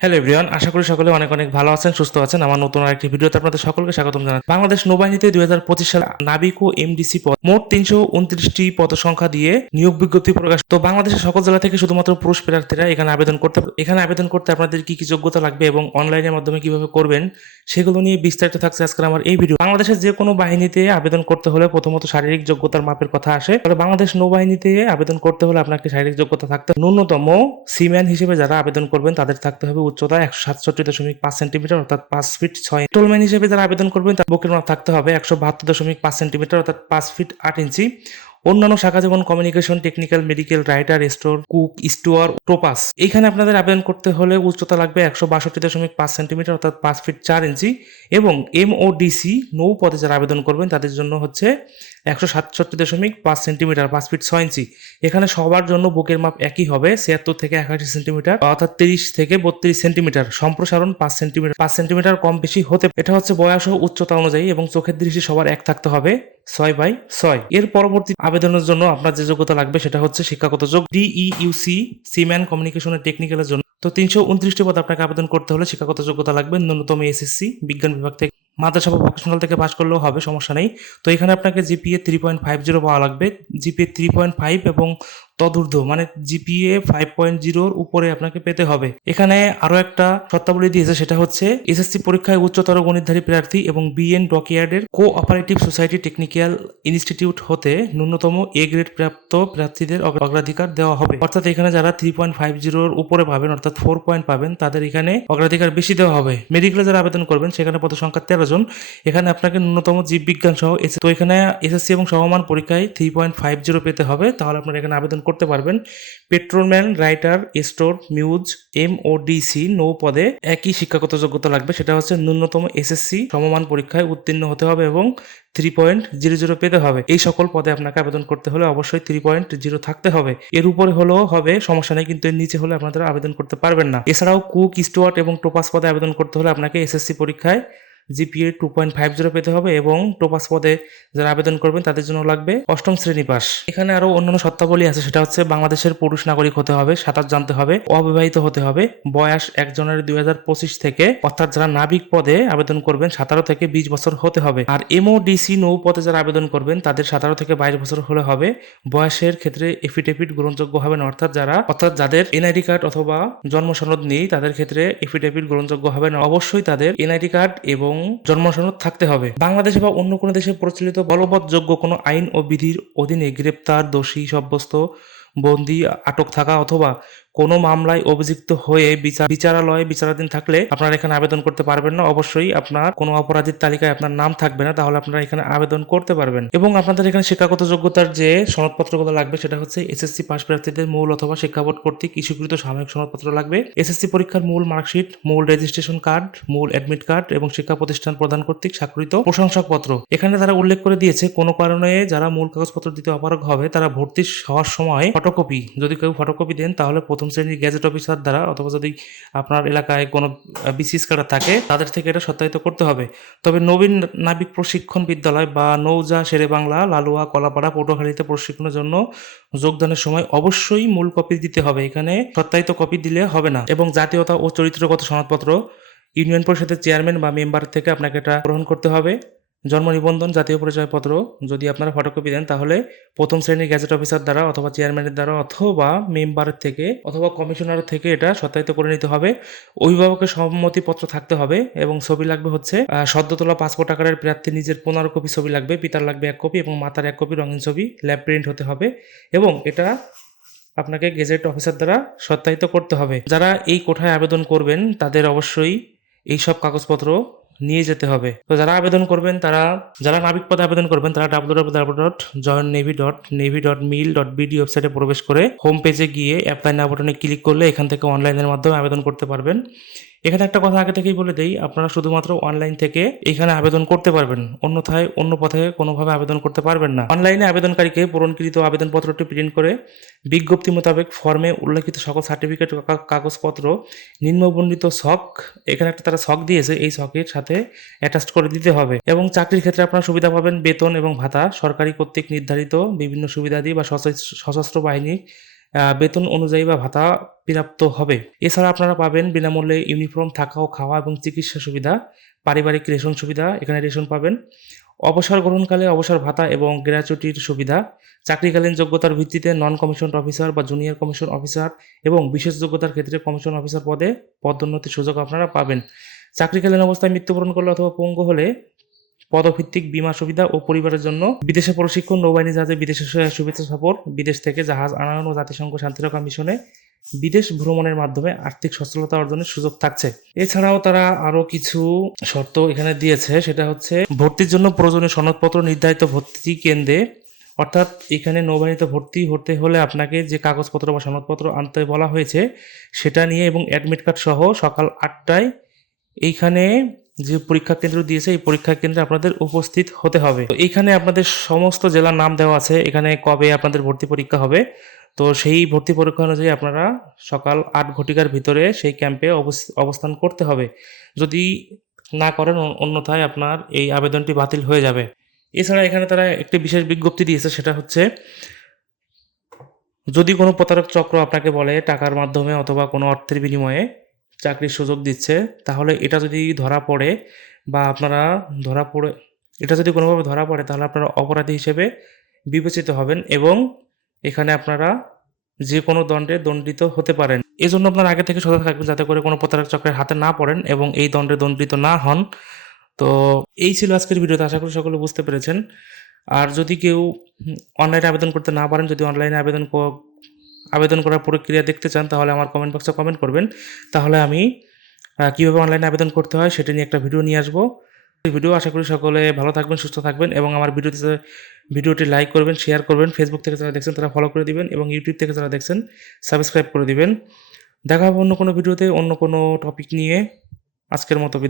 Hello everyone, আশা করি সকলে অনেক অনেক ভালো আছেন, সুস্থ আছেন। আমার নতুন আরেকটি ভিডিওতে আপনাদের সকলকে স্বাগতম জানাই। বাংলাদেশ নৌবাহিনীতে 2025 সালে নাবিক ও এমডিসি পদ মোট 329টি পদ সংখ্যা দিয়ে নিয়োগ বিজ্ঞপ্তি প্রকাশ। তো বাংলাদেশের সকল জেলা থেকে শুধুমাত্র পুরুষ প্রার্থীরা এখানে আবেদন করতে আপনাদের কি কি যোগ্যতা লাগবে এবং অনলাইনের মাধ্যমে কিভাবে করবেন সেগুলো নিয়ে বিস্তারিত থাকছে আজকে আমার এই ভিডিও। বাংলাদেশের যে কোনো বাহিনীতে আবেদন করতে হলে প্রথমত শারীরিক যোগ্যতার মাপের কথা আসে। তবে বাংলাদেশ নৌবাহিনীতে আবেদন করতে হলে আপনাকে শারীরিক যোগ্যতা থাকতে ন্যূনতম সিম্যান হিসেবে যারা আবেদন করবেন তাদের থাকতে হবে উচ্চতা 167.5 সেন্টিমিটার অর্থাৎ 5 ফিট 6 ইঞ্চি। টোলম্যান হিসেবে যারা আবেদন করবেন তার বুকের মাপ থাকতে হবে 172.5 সেন্টিমিটার অর্থাৎ 5 ফিট 8 ইঞ্চি। অন্যান্য শাখা যেমন communication, technical, medical, writer, store, cook, steward, topass, এখানে আপনাদের আবেদন করতে হলে উচ্চতা লাগবে 162.5 সেন্টিমিটার অর্থাৎ 5 ফিট 4 ইঞ্চি। এবং এমওডিসি নৌ পদে যারা আবেদন করবেন তাদের জন্য হচ্ছে 167.5 সেন্টিমিটার 5 ফিট 6 ইঞ্চি। এখানে সবার জন্য বুকের মাপ একই হবে 76 থেকে 81 সেন্টিমিটার অর্থাৎ 30 থেকে 32 সেন্টিমিটার। সম্প্রসারণ 5 সেন্টিমিটার কম বেশি হতে, এটা হচ্ছে বয়স ও উচ্চতা অনুযায়ী, এবং চোখের দৃষ্টি সবার এক থাকতে হবে 6/6। এর পরবর্তী আবেদনের জন্য আপনার যে যোগ্যতা লাগবে সেটা হচ্ছে শিক্ষাগত যোগ্য ডিইউসি সিম্যান কমিউনিকেশনের টেকনিক্যালের জন্য। তো 329টি পদ আপনাকে আবেদন করতে হলে শিক্ষাগত যোগ্যতা লাগবে ন্যূনতম এসএসসি বিজ্ঞান বিভাগ থেকে, মাদ্রাসা বা ভোকেশনাল থেকে পাশ করলেও হবে, সমস্যা নেই। তো এখানে আপনাকে জিপিএ 3.50 পাওয়া লাগবে। জিপিএ 3.5 এবং তদূর্ধ্ব মানে জিপিএ 5.0 উপরে আপনাকে পেতে হবে। এখানে আরো একটা শর্তাবলী দিয়েছে, সেটা হচ্ছে এসএসসি পরীক্ষায় উচ্চতর গণিতধারী প্রার্থী এবং বিএন ডকইয়ার্ডের কোঅপারেটিভ সোসাইটি টেকনিক্যাল ইনস্টিটিউট হতে ন্যূনতম এ গ্রেড প্রাপ্ত প্রার্থীদের অগ্রাধিকার দেওয়া হবে। অর্থাৎ এখানে যারা 3.50 উপরে পাবেন অর্থাৎ 4 পয়েন্ট পাবেন তাদের এখানে অগ্রাধিকার বেশি দেওয়া হবে। মেডিকেলে যারা আবেদন করবেন সেখানে পদ সংখ্যা 13 জন। এখানে আপনাকে ন্যূনতম জীববিজ্ঞান সহ তো এখানে এসএসসি এবং সমমান পরীক্ষায় 3.50 পেতে হবে, তাহলে আপনারা এখানে আবেদন করতে পারবেন। Petrolman, writer, store, muse, MODC নৌ পদে একই শিক্ষাগত যোগ্যতা লাগবে, সেটা হচ্ছে ন্যূনতম এসএসসি সমমান পরীক্ষায় উত্তীর্ণ হতে হবে এবং 3.00 পেতে হবে। এই সকল পদে আপনাকে আবেদন করতে হলে অবশ্যই 3.0 থাকতে হবে। এর উপরে হলেও হবে, সমস্যা নেই, কিন্তু এর নিচে হলে আপনারা আবেদন করতে পারবেন না। এছাড়াও কুক, স্টুয়ার্ট এবং টোপাস পদে আবেদন করতে হলে আপনাকে এসএসসি পরীক্ষায় জিপিএ 2.50 পেতে হবে এবং টোপাস পদে যারা আবেদন করবেন তাদের জন্য লাগবে 8ম শ্রেণী পাস। এখানে আরো অন্যান্য শর্তাবলী আছে, সেটা হচ্ছে বাংলাদেশের পুরুষ নাগরিক হতে হবে, সাঁতার জানতে হবে, অবিবাহিত হতে হবে, বয়স 1 জানুয়ারি 2025 থেকে, অর্থাৎ যারা নাবিক পদে আবেদন করবেন 17 থেকে 20 বছর হতে হবে। আর এমওডিসি নৌ পদে যারা আবেদন করবেন তাদের 17 থেকে 22 বছর হলে হবে। বয়সের ক্ষেত্রে এফিডেভিট গ্রহণযোগ্য হবে না, অর্থাৎ যাদের এনআইডি কার্ড অথবা জন্ম সনদ নেই তাদের ক্ষেত্রে এফিডেভিট গ্রহণযোগ্য হবে না। অবশ্যই তাদের এনআইডি কার্ড এবং জন্ম সনদ থাকতে হবে। বাংলাদেশে বা অন্য কোনো দেশে প্রচলিত বলবৎযোগ্য কোনো আইন ও বিধির অধীনে গ্রেপ্তার, দোষী সাব্যস্ত, বন্দী, আটক থাকা অথবা কোনো মামলায় অভিযুক্ত হয়ে বিচারালয়ে বিচারাধীন থাকলে আপনারা এখানে আবেদন করতে পারবেন না। অবশ্যই আপনার কোনো অপরাধীর তালিকায় আপনার নাম থাকবে না, তাহলে আপনারা এখানে আবেদন করতে পারবেন। এবং আপনাদের এখানে শিক্ষাগত যোগ্যতার যে সনদপত্রগুলো লাগবে সেটা হচ্ছে এসএসসি পাস প্রার্থীদের মূল অথবা শিক্ষা বোর্ড কর্তৃক ইস্যুকৃত সাময়িক সনদপত্র লাগবে, এসএসসি পরীক্ষার মূল মার্কশিট, মূল রেজিস্ট্রেশন কার্ড, মূল অ্যাডমিট কার্ড এবং শিক্ষা প্রতিষ্ঠান প্রদান কর্তৃক স্বাক্ষরিত প্রশংসাপত্র। এখানে তারা উল্লেখ করে দিয়েছে কোনো কারণে যারা মূল কাগজপত্র দিতে অপারগ হবে তারা ভর্তি হওয়ার সময় ফটোকপি, যদি কেউ ফটোকপি দেন তাহলে প্রথম শ্রেণীর গ্যাজেট অফিসার দ্বারা, অথবা যদি আপনার এলাকায় কোনো বিসিএস ক্যাডার থাকে তাদের থেকে এটা সত্যায়িত করতে হবে। তবে নবীন নাবিক প্রশিক্ষণ বিদ্যালয় বা নৌজা, শেরেবাংলা, লালুয়া, কলাপাড়া, পটুয়াখালীতে প্রশিক্ষণের জন্য যোগদানের সময় অবশ্যই মূল কপি দিতে হবে, এখানে সত্যায়িত কপি দিলে হবে না। এবং জাতীয়তা ও চরিত্রগত সনদপত্র ইউনিয়ন পরিষদের চেয়ারম্যান বা মেম্বার থেকে আপনাকে এটা গ্রহণ করতে হবে। জন্ম নিবন্ধন, জাতীয় পরিচয়পত্র যদি আপনারা ফটোকপি দেন তাহলে প্রথম শ্রেণীর গ্যাজেট অফিসার দ্বারা অথবা চেয়ারম্যানের দ্বারা অথবা মেম্বারের থেকে অথবা কমিশনারের থেকে এটা সত্যায়িত করে নিতে হবে। অভিভাবকের সম্মতিপত্র থাকতে হবে এবং ছবি লাগবে হচ্ছে সদ্য তোলা পাসপোর্ট আকারের প্রার্থী নিজের 15 কপি ছবি লাগবে, পিতার লাগবে 1 কপি এবং মাতার 1 কপি রঙিন ছবি, ল্যাব প্রিন্ট হতে হবে এবং এটা আপনাকে গেজেট অফিসার দ্বারা সত্যায়িত করতে হবে। যারা এই কোঠায় আবেদন করবেন তাদের অবশ্যই এই সব কাগজপত্র নিয়ে যেতে হবে। তো যারা নাবিক পদে আবেদন করবেন তারা www.joinnavy.navy.mil.bd ওয়েবসাইটে প্রবেশ করে হোম পেজে গিয়ে অ্যাপ্লাই নাও বাটনে ক্লিক করলে এখান থেকে অনলাইনের মাধ্যমে আবেদন করতে পারবেন। এখানে একটা কথা আগে থেকেই বলে দেই, আপনারা শুধুমাত্র অনলাইন থেকে এখানে আবেদন করতে পারবেন, অন্যথায় অন্য পথে কোনোভাবে আবেদন করতে পারবেন না। অনলাইনে আবেদনকারীকে পূরণকৃত আবেদনপত্রটি প্রিন্ট করে বিজ্ঞপ্তি মোতাবেক ফর্মে উল্লেখিত সকল সার্টিফিকেট কাগজপত্র নিম্নবর্ণিত ছক, এখানে একটা তারা ছক দিয়েছে, এই ছকের সাথে অ্যাটাচ করে দিতে হবে। এবং চাকরির ক্ষেত্রে আপনারা সুবিধা পাবেন বেতন এবং ভাতা, সরকারি কর্তৃক নির্ধারিত বিভিন্ন সুবিধাদি বা সশস্ত্র বাহিনী বেতন অনুযায়ী বা ভাতা প্রাপ্ত হবে। এছাড়া আপনারা পাবেন বিনামূল্যে ইউনিফর্ম, থাকা ও খাওয়া এবং চিকিৎসা সুবিধা, পারিবারিক রেশন সুবিধা, এখানে রেশন পাবেন। অবসর গ্রহণকালে অবসর ভাতা এবং গ্র্যাচুইটির সুবিধা, চাকরিকালীন যোগ্যতার ভিত্তিতে নন কমিশন অফিসার বা জুনিয়র কমিশন অফিসার এবং বিশেষ যোগ্যতার ক্ষেত্রে কমিশন অফিসার পদে পদোন্নতির সুযোগ আপনারা পাবেন। চাকরিকালীন অবস্থায় মৃত্যুবরণ করলে অথবা পঙ্গু হলে পদভিত্তিক বীমা সুবিধা ও পরিবারের জন্য বিদেশে প্রশিক্ষণ, নৌবাহিনী জাহাজে বিদেশে শুভেচ্ছা সফর, বিদেশ থেকে জাহাজ আনানো, জাতিসংঘ শান্তিরক্ষা মিশনে বিদেশ ভ্রমণের মাধ্যমে আর্থিক সচ্ছলতা অর্জনের সুযোগ থাকছে। এছাড়াও তারা আরো কিছু শর্ত এখানে দিয়েছে, সেটা হচ্ছে ভর্তির জন্য প্রয়োজনীয় সনদপত্র নির্ধারিত ভর্তি কেন্দ্রে, অর্থাৎ এখানে নৌবাহিনীতে ভর্তি হতে হলে আপনাকে যে কাগজপত্র বা সনদপত্র আনতে বলা হয়েছে সেটা নিয়ে এবং অ্যাডমিট কার্ড সহ সকাল 8টায় এইখানে যে পরীক্ষা কেন্দ্র দিয়েছে এই পরীক্ষা কেন্দ্রে আপনাদের উপস্থিত হতে হবে। তো এইখানে আপনাদের সমস্ত জেলার নাম দেওয়া আছে, এখানে কবে আপনাদের ভর্তি পরীক্ষা হবে। তো সেই ভর্তি পরীক্ষা অনুযায়ী আপনারা সকাল 8 ঘটিকার ভিতরে সেই ক্যাম্পে অবস্থান করতে হবে। যদি না করেন অন্যথায় আপনার এই আবেদনটি বাতিল হয়ে যাবে। এছাড়া এখানে তারা একটি বিশেষ বিজ্ঞপ্তি দিয়েছে, সেটা হচ্ছে যদি কোনো প্রতারক চক্র আপনাকে বলে টাকার মাধ্যমে অথবা কোনো অর্থের বিনিময়ে চাকরির সুযোগ দিচ্ছে, তাহলে এটা যদি ধরা পড়ে বা আপনারা ধরা পড়ে এটা যদি কোনোভাবে ধরা পড়ে তাহলে আপনারা অপরাধী হিসেবে বিবেচিত হবেন এবং এখানে আপনারা যে কোনো দণ্ডে দণ্ডিত হতে পারেন। এজন্য আপনারা আগে থেকে সতর্ক থাকবেন যাতে করে কোনো প্রতারক চক্রের হাতে না পড়েন এবং এই দণ্ডে দণ্ডিত না হন। তো এই ছিল আজকের ভিডিওতে, আশা করি সকলে বুঝতে পেরেছেন। আর যদি কেউ অনলাইনে আবেদন করতে না পারেন, যদি অনলাইনে আবেদন করার প্রক্রিয়া দেখতে চান তাহলে আমার কমেন্ট বক্সে কমেন্ট করবেন, তাহলে আমি কীভাবে অনলাইনে আবেদন করতে হয় সেটা নিয়ে একটা ভিডিও নিয়ে আসবো। ভিডিও আশা করি সকলে ভালো থাকবেন, সুস্থ থাকবেন এবং আমার ভিডিওটি লাইক করবেন, শেয়ার করবেন। ফেসবুক থেকে যারা দেখছেন তারা ফলো করে দিবেন এবং ইউটিউব থেকে যারা দেখছেন সাবস্ক্রাইব করে দিবেন। দেখা হবে অন্য কোনো ভিডিওতে অন্য কোনো টপিক নিয়ে। আজকের মতো